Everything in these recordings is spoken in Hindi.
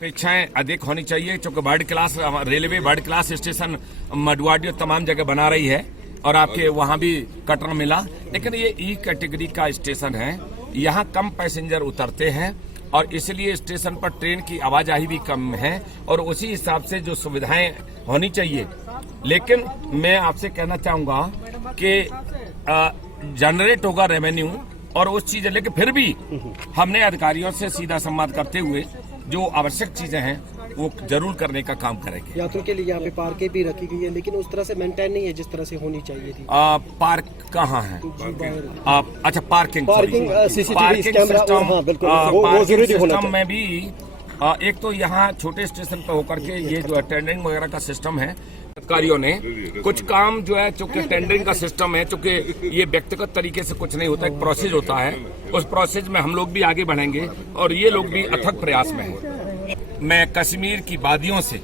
अपेक्षाएं अधिक होनी चाहिए, क्योंकि world class railway world class station Manduadih तमाम जगह बना रही है और आपके वहां भी कटरा मिला, लेकिन ये ई कैटेगरी का स्टेशन है, यहाँ कम पैसेंजर उतरते हैं और इसलिए स्टेशन पर ट्रेन की आवाजाही भी कम है और उसी हिसाब से जो सुविधाएं होनी चाहिए। लेकिन मैं आपसे कहना चाहूंगा कि जनरेट होगा रेवेन्यू और उस चीज, लेकिन फिर भी हमने अधिकारियों से सीधा संवाद करते हुए जो आवश्यक चीजें हैं वो जरूर करने का काम करेंगे। यात्रियों के लिए यहाँ पे पार्कें भी रखी गई है, लेकिन उस तरह से मेंटेन नहीं है जिस तरह से होनी चाहिए थी। पार्क कहाँ है? अच्छा, पार्किंग CCTV सिस्टम में भी एक तो यहाँ छोटे स्टेशन पर होकर के ये जो टेंडरिंग वगैरह का सिस्टम है, अधिकारियों ने कुछ काम जो है, चूंकि टेंडरिंग का सिस्टम है, चूंकि ये व्यक्तिगत तरीके से कुछ नहीं होता, एक प्रोसेस होता है, उस प्रोसेस में हम लोग भी आगे बढ़ेंगे और ये लोग भी अथक प्रयास में हैं। मैं कश्मीर की वादियों से,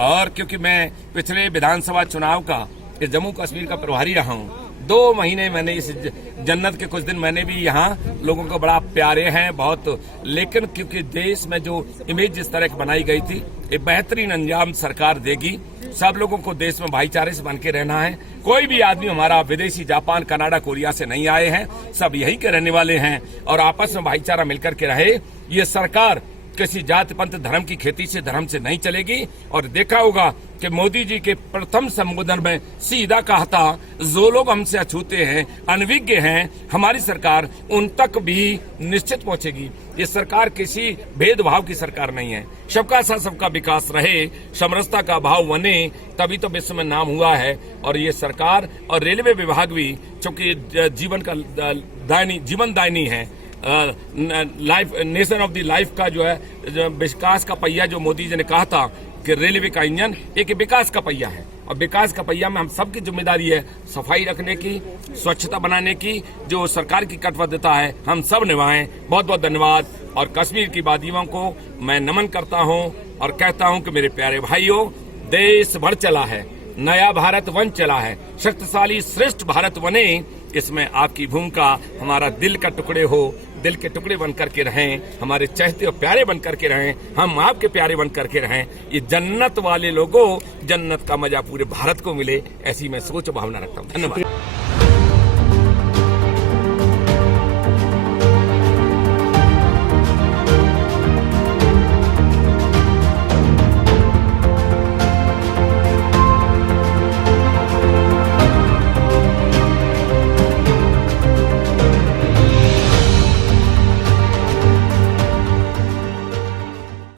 और क्योंकि मैं पिछले विधानसभा चुनाव का इस जम्मू कश्मीर का प्रभारी रहा हूँ, 2 महीने मैंने इस जन्नत के कुछ दिन मैंने भी यहाँ लोगों को बड़ा प्यारे हैं बहुत, लेकिन क्योंकि देश में जो इमेज जिस तरह की बनाई गई थी, एक बेहतरीन अंजाम सरकार देगी। सब लोगों को देश में भाईचारे से बन के रहना है। कोई भी आदमी हमारा विदेशी जापान, कनाडा, कोरिया से नहीं आए हैं, सब यहीं के रहने वाले हैं और आपस में भाईचारा मिलकर के रहे। ये सरकार किसी जाति पंथ धर्म की खेती से धर्म से नहीं चलेगी। और देखा होगा कि मोदी जी के प्रथम संबोधन में सीधा कहा था, जो लोग हमसे अछूते हैं, अनभिज्ञ हैं, हमारी सरकार उन तक भी निश्चित पहुंचेगी। ये सरकार किसी भेदभाव की सरकार नहीं है। सबका साथ सबका विकास रहे, समरसता का भाव बने, तभी तो विश्व में नाम हुआ है। और ये सरकार और रेलवे विभाग भी, चूंकि जीवन दायनी है, life nation of the life का जो है विकास का पहिया, जो मोदी जी ने कहा था कि रेलवे का इंजन एक विकास का पहिया है और विकास का पहिया में हम सबकी जिम्मेदारी है सफाई रखने की, स्वच्छता बनाने की। जो सरकार की कटिबद्धता है हम सब निभाएं। बहुत बहुत धन्यवाद। और कश्मीर की वादियों को मैं नमन करता हूं और कहता हूं कि मेरे प्यारे भाइयों, देश बढ़ चला है, नया भारत बन चला है, शक्तिशाली श्रेष्ठ भारत बने, इसमें आपकी भूमिका, हमारा दिल का टुकड़े हो, दिल के टुकड़े बन करके रहें, हमारे चाहते और प्यारे बन करके रहें, हम आपके प्यारे बन करके रहें। ये जन्नत वाले लोगों, जन्नत का मजा पूरे भारत को मिले, ऐसी मैं सोच भावना रखता हूँ। धन्यवाद।